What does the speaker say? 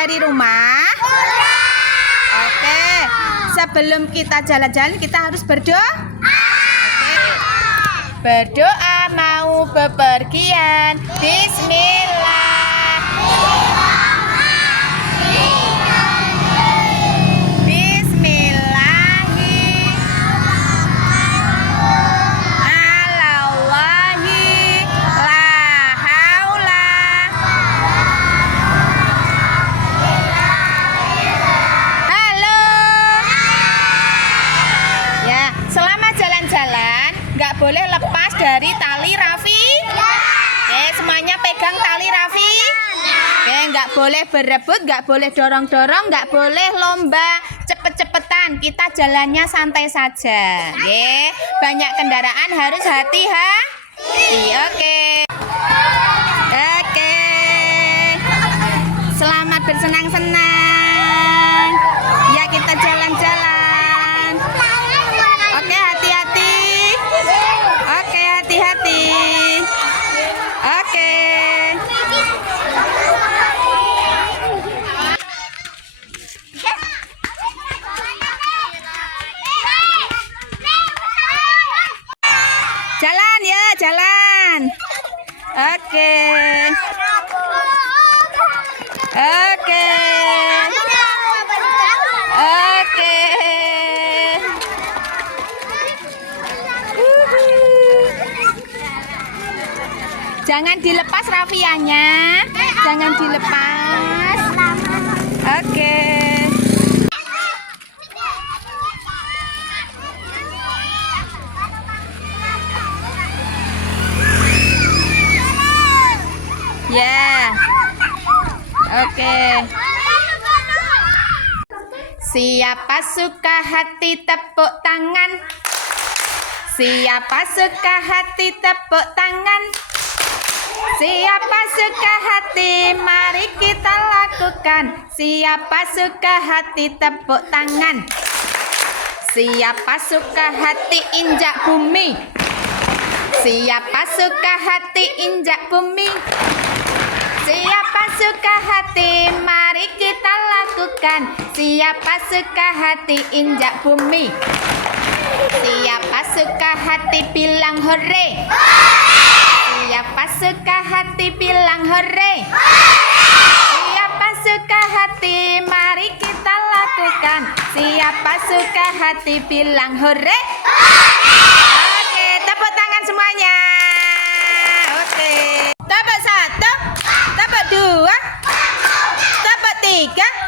dari rumah? Oke. Sebelum kita jalan-jalan kita harus berdoa. Oke. Berdoa mau bepergian. Bismillah. Nggak boleh lepas dari tali Raffi. Semuanya pegang tali Raffi. Nggak boleh berebut, nggak boleh dorong-dorong, nggak boleh lomba cepet-cepetan. Kita jalannya santai saja. Banyak kendaraan harus hati-hati. Oke. Selamat bersenang-senang. Ya, kita jalan-jalan. Hati-hati. Oke. Jalan ya, jalan. Oke. Oke. Oke. Jangan dilepas rafianya, jangan dilepas. Oke. Ya. Oke. Siapa suka hati tepuk tangan? Siapa suka hati tepuk tangan? Siapa suka hati, mari kita lakukan. Siapa suka hati, tepuk tangan. Siapa suka hati, injak bumi. Siapa suka hati, injak bumi. Siapa suka hati, mari kita lakukan. Siapa suka hati, injak bumi. Siapa suka hati, bilang hore. Siapa suka hati, bilang hore. Siapa suka hati, mari kita lakukan. Siapa suka hati, bilang hore. Oke, tepuk tangan semuanya. Oke. Tepuk 1, tepuk 2, tepuk 3.